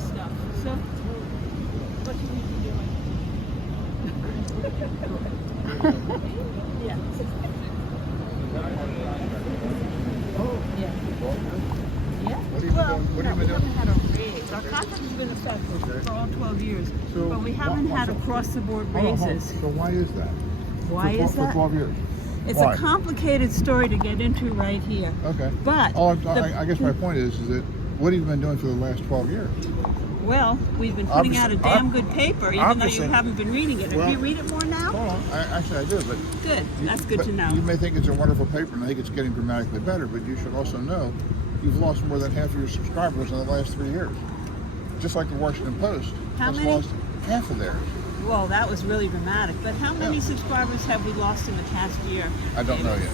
stuff. So, what should we be doing? Yeah. Yeah. Yeah. What have you been We doing? haven't had a raise. Our contract has been effective for all 12 years, So, but we haven't had across-the-board raises. So why is that? Why is that? For 12 years. It's Why? a complicated story to get into right here. Okay. But I guess my point is that what have you been doing for the last 12 years? well, we've been putting out a damn good paper, even though you obviously- haven't been reading it. well- Have you read it more now? Hold on. Actually, I do, but... Good. That's good but to know. You may think it's a wonderful paper, and I think it's getting dramatically better, but you should also know you've lost more than half of your subscribers in the last 3 years. Just like the Washington Post How has many? lost half of theirs. Well, that was really dramatic. But how many Yeah. subscribers have we lost in the past year? I don't know yet.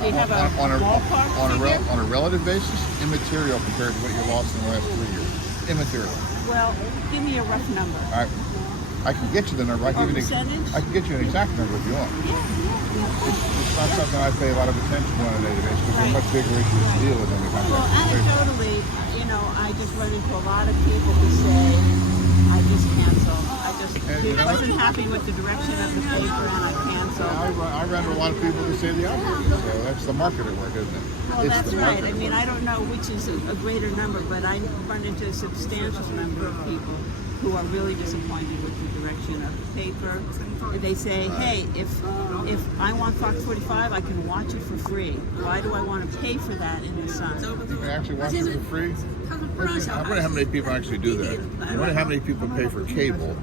Do you have a ballpark figure? On a relative basis, immaterial compared to what you lost in the last 3 years. Immaterial. Well, give me a rough number. I can get you the number. I Or can give you percentage? I can get you an exact number if you want. Yeah. It's not something I pay a lot of attention to on a daily basis because Right. they're much bigger issues to deal with than the kind Well, of anecdotally, I just run into a lot of people who say, I just cancel. I wasn't happy with the direction of the paper and I cancel. I run into a lot of people who say the opposite. So that's the market at work, isn't it? Well, It's that's the right. market I at mean, work. I don't know which is a greater number, but I run into a substantial number of people who are really disappointed with the direction of the paper. They say, hey, if I want Fox 45, I can watch it for free. Why do I want to pay for that in the Sun? You can actually watch it for free. I wonder how many people actually do that. I wonder how many people pay for cable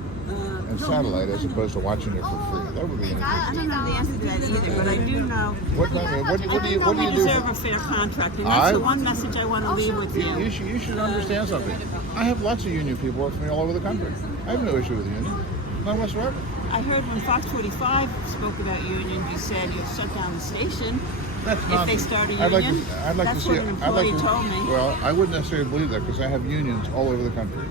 and satellite as opposed to watching it for free. That would be interesting. I don't know the answer to that either, but I do know What do we you do? deserve a fair contract, and that's the one message I want to leave with you. You should understand something. I have lots of union people work for me all over the country. I have no issue with the union. None whatsoever. I heard when Fox 45 spoke about unions, you said you'll shut down the station That's if not. they start a I'd union. like to That's see. what an employee told me, Well, I wouldn't necessarily believe that because I have unions all over the country.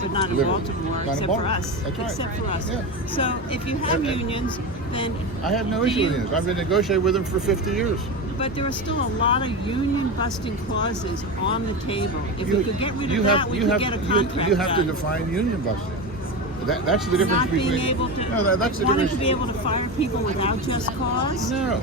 but not in Literally. Baltimore, Not in except for Baltimore. us. That's right. Except for us. Yeah. So if you have unions, then I have no issue with unions. I've been negotiating with them for 50 years. but there are still a lot of union busting clauses on the table. If we could get rid of that, we could get a contract You have to done. define union busting. That's the difference Not between. being able to, No, that's the wanting difference. to be able to fire people without just cause. No,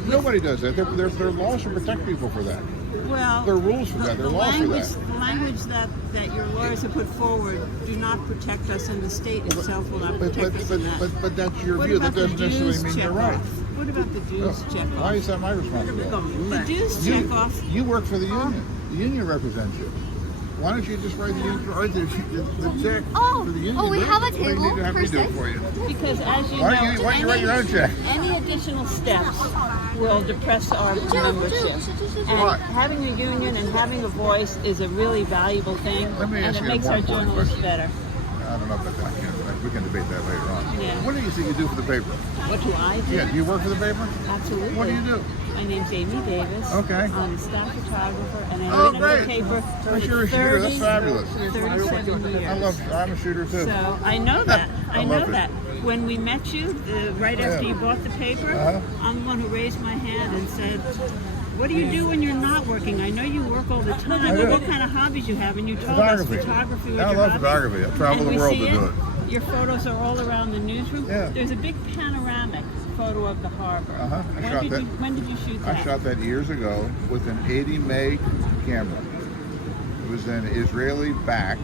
nobody does that. There are laws to protect people for that. Well, There are rules for that. There are laws for that. The language that your lawyers have put forward do not protect us, and the state itself will not protect us in that. But that's your What view. about That doesn't the necessarily dues mean you're check-off? right. What about the dues check-off? Why is that my responsibility? The dues check-off. You work for the union. The union represents you. Why don't you just write the check for the union? we have a What do you table need to have per me do it se? for you? Because as you Why know, don't you write your own check? any additional steps will depress our membership. Why? And having a union and having a voice is a really valuable thing, Let me and ask it you a makes more our important journalists question. better. I don't know about that. We can debate that later on. Yeah. What do you think you do for the paper? What do I do? Yeah, do you work for the paper? Absolutely. What do you do? My name's Amy Davis. Okay. I'm a staff photographer, and Oh, I've been in great. the paper for You're a shooter. That's fabulous. 37 years. I'm a shooter too. So I know that. I know love it. that. When we met you, right after you bought the paper, Uh-huh. I'm the one who raised my hand and said, what do you do when you're not working? I know you work all the time, I but do. what kind of hobbies you have? And you told us photography was I your love hobby. photography. I travel And the we world see to do it. Your photos are all around the newsroom. Yeah. There's a big panoramic photo of the harbor. Uh-huh. I shot that. When did you shoot that? I shot that years ago with an 80 meg camera. It was an Israeli back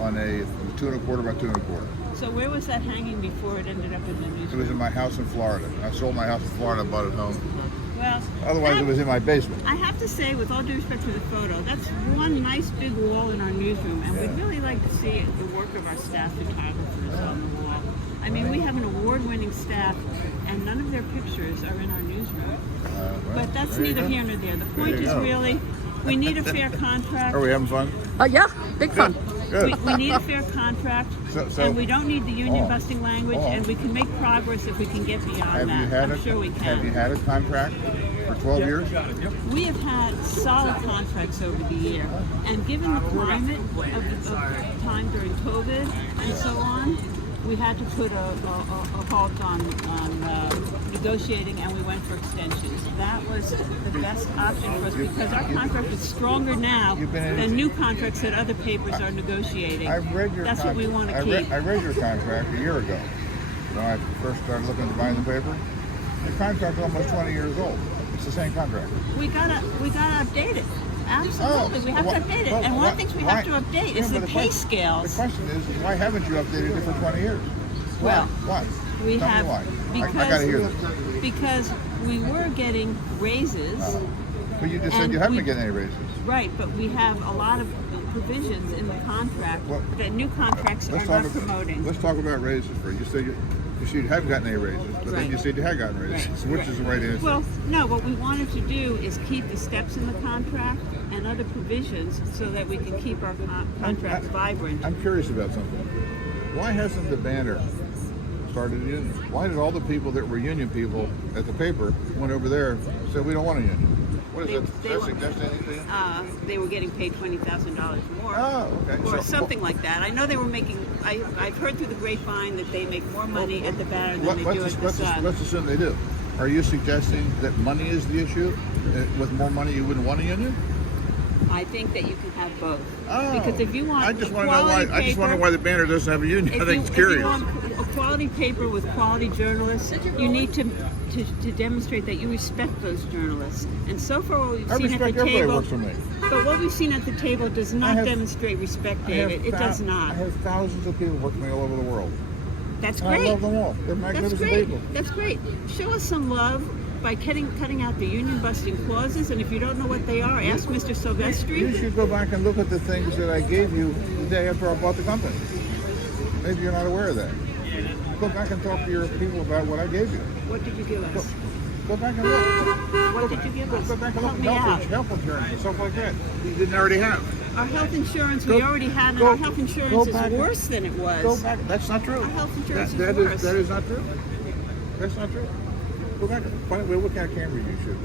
on a 2¼ by 2¼ So where was that hanging before it ended up in the It newsroom? was in my house in Florida. I sold my house in Florida, bought it home. Well, Otherwise, it was in my basement. I have to say, with all due respect to the photo, that's one nice big wall in our newsroom, and we'd really like to see the work of our staff photographers on the wall. I mean, we have an award-winning staff, and none of their pictures are in our newsroom. Well, But that's there you neither go. here nor there. The point you is go. really, we need a fair contract. Are we having fun? Yeah, big fun. Good. We need a fair contract, So- and we don't need the union Oh. busting language, Oh. and we can make progress if we can get beyond Have you that. had I'm sure we can. Have you had a contract for 12 years? We have had solid contracts over the year, and given the climate of time during COVID and so on, we had to put a halt on negotiating, and we went for extensions. That was the best option for us because our contract is stronger now than new contracts that other papers are negotiating. That's what we want to keep. I read your contract a year ago when I first started looking to buy the paper. The contract is almost 20 years old. It's the same contract. We gotta update it. Absolutely, we have to update it. And one of the things we have to update is the pay scales. The question is why haven't you updated it for 20 years? Well, why? We Tell have me why. I gotta hear this. Because we were getting raises. But you just said you haven't been getting any raises. Right, but we have a lot of provisions in the contract that new contracts are not promoting. Let's talk about raises first. You said you haven't gotten any raises, but then you said you had gotten raises. Right. So which is the right answer? Well, no, what we wanted to do is keep the steps in the contract and other provisions so that we can keep our contracts vibrant. I'm curious about something. Why hasn't the banner started a union? Why did all the people that were union people at the paper went over there and said we don't want a union? What is that? Does that suggest anything? They were getting paid $20,000 more. Oh, okay. Or something like that. I know they were making. I've heard through the grapevine that they make more money at the banner than they do at the Sun. Let's assume they do. Are you suggesting that money is the issue? With more money, you wouldn't want a union? I think that you can have both. Oh, because if you want, I just want to know why. I just want to know why the banner doesn't have a union. I think it's curious. If you want a quality paper with quality journalists, you need to demonstrate that you respect those journalists. And so far, what we've seen at the table, works for me. But what we've seen at the table does not demonstrate respect, David. It does not. I have thousands of people working for me all over the world. That's and great. I love them all. They're magnificent people. That's great. Show us some love by cutting out the union-busting clauses, and if you don't know what they are, ask Mr. Silvestri. You should go back and look at the things that I gave you the day after I bought the company. Maybe you're not aware of that. Go back and talk to your people about what I gave you. What did you give us? Go back and look. What did you give us? Go back and look. Help me out. Health insurance and stuff like that. You didn't already have. Our health insurance we already had, and our health insurance is worse than it was. Go back. That's not true. Our health insurance is worse. That is not true. That's not true. Go back. Find out what kind of camera you shoot.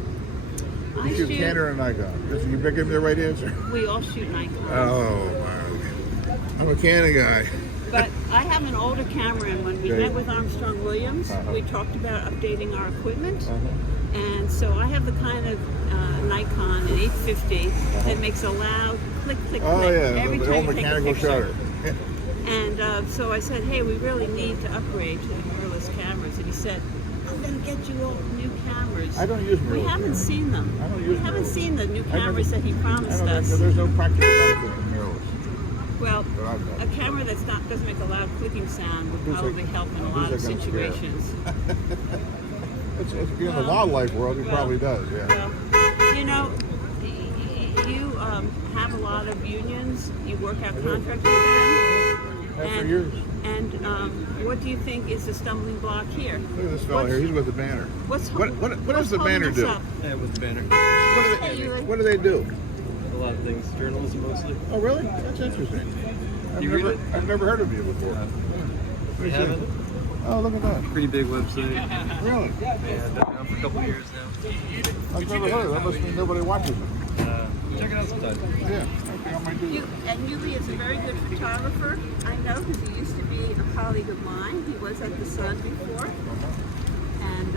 You shoot Canon or Nikon. You better give me the right answer. We all shoot Nikon. Oh, wow. I'm a Canon guy. But I have an older camera, and when we met with Armstrong Williams, we talked about updating our equipment. And so I have the kind of Nikon, an 850, that makes a loud click, click, click every time you take a picture. Shutter. And so I said, hey, we really need to upgrade to the mirrorless cameras. And he said, I'm going to get you all new cameras. I don't use mirrorless. We haven't seen them. I don't use We haven't seen the new cameras that he promised us. There's no practical benefit in mirrorless. Well, a camera doesn't make a loud clicking sound would probably help in a lot of situations. In the wildlife world, it probably does, yeah. Well, you know, you have a lot of unions. You work out contracts with them. And what do you think is the stumbling block here? Look at this fellow here. He's with the banner. What does the banner do? Yeah, with the banner. What do they do? A lot of things. Journalism mostly. Oh, really? That's interesting. I've never heard of you before. You haven't? Oh, look at that. Pretty big website. Really? Yeah, I've been around for a couple of years now. I've never heard of it. That must mean nobody watches it. Check it out sometime. Yeah, okay, I might do that. And Yubi is a very good photographer. I know because he used to be a colleague of mine. He was at the Sun before. And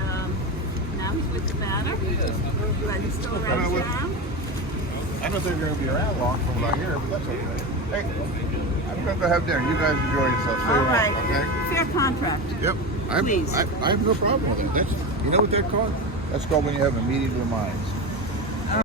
now he's with the banner. But he's still around town. I don't think you're going to be around long from what I hear, but that's okay. Hey, I'm going to go have dinner. You guys enjoy yourself. Stay All right. okay? Fair contract. Yep. Please. I have no problem with it. You know what that called? That's called when you have a meeting of the minds.